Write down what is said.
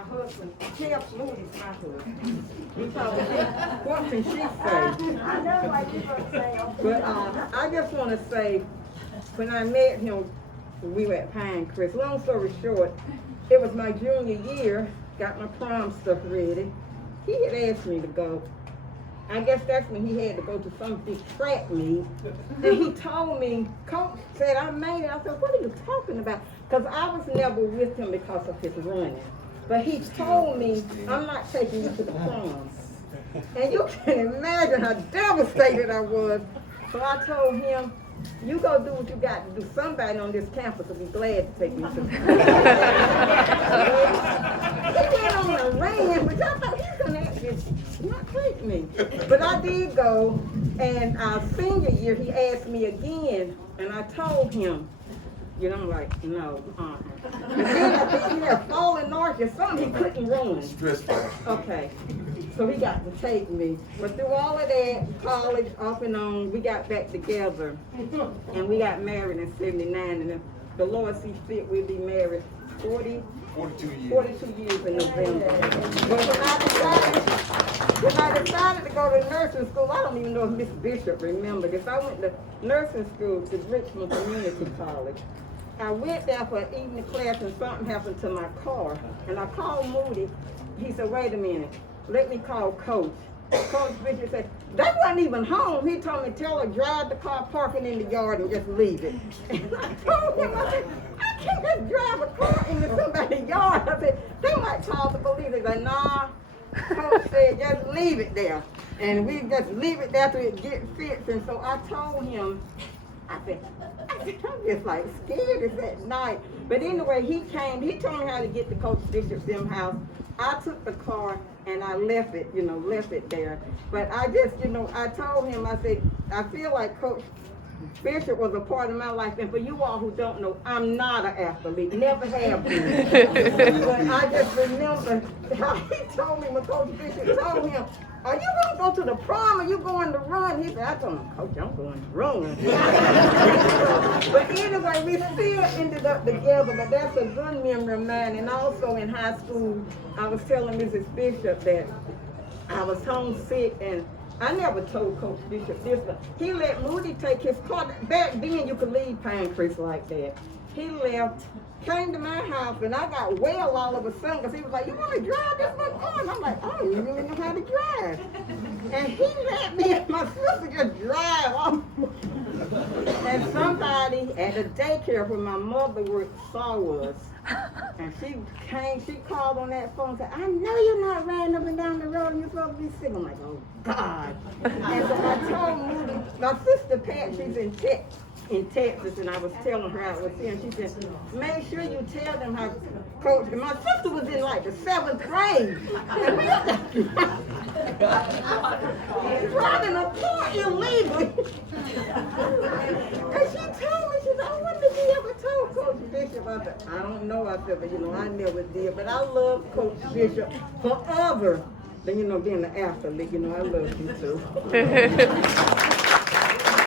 my husband, Tab Moody's my husband. He probably said, what can she say? I know what you're going to say. But I just want to say, when I met him, we were at Pinecrest. Long story short, it was my junior year, got my prom stuff ready. He had asked me to go. I guess that's when he had to go to some big track meet. And he told me, Coach said, I made it. I said, what are you talking about? Because I was never with him because of his running. But he told me, I'm not taking you to the prom. And you can imagine how devastated I was. So I told him, you go do what you got to do. Somebody on this campus will be glad to take me to the prom. He went on a ran, which I thought he's going to actually not take me. But I did go, and our senior year, he asked me again, and I told him, you know, I'm like, no, And then I think he had fallen off or something, he couldn't run. Okay, so he got to take me. But through all of that, college, off and on, we got back together, and we got married in '79, and if the Lord sees fit, we'll be married 42 years in November. But when I decided to go to nursing school, I don't even know if Miss Bishop remembered this. I went to nursing school to Richmond Community College. I went there for an evening class and something happened to my car. And I called Moody. He said, wait a minute, let me call Coach. Coach Bishop said, they wasn't even home. He told me, tell her, drive the car, park it in the yard and just leave it. And I told him, I said, I can't just drive a car into somebody's yard. I said, they might call the police. They said, nah. Coach said, just leave it there. And we just leave it there till it get fixed. And so I told him, I said, I'm just like scared it's at night. But anyway, he came, he told me how to get to Coach Bishop's house. I took the car and I left it, left it there. But I just, I told him, I said, I feel like Coach Bishop was a part of my life. And for you all who don't know, I'm not an athlete, never have been. But I just remember how he told me when Coach Bishop told him, are you going to go to the prom or you going to run? He said, I told him, Coach, I'm going to run. But anyway, we still ended up together, but that's a good memory of mine. And also in high school, I was telling Mrs. Bishop that I was homesick, and I never told Coach Bishop this, but he let Moody take his car. Back then, you could leave Pinecrest like that. He left, came to my house, and I got well all of a sudden because he was like, you want to drive this one car? And I'm like, I don't even really know how to drive. And he let me and my sister just drive off. And somebody at a daycare where my mother worked saw us. And she called on that phone and said, I know you're not riding up and down the road and you're supposed to be sick. I'm like, oh God. And so I told Moody, my sister Pat, she's in Texas, and I was telling her I was here, and she said, make sure you tell them how Coach, and my sister was in like the 7th grade. And we were driving a car illegally. And she told me, she said, I wonder if you ever told Coach Bishop. I said, I don't know. I said, but I never did. But I love Coach Bishop forever. Then, being an athlete, I love you too.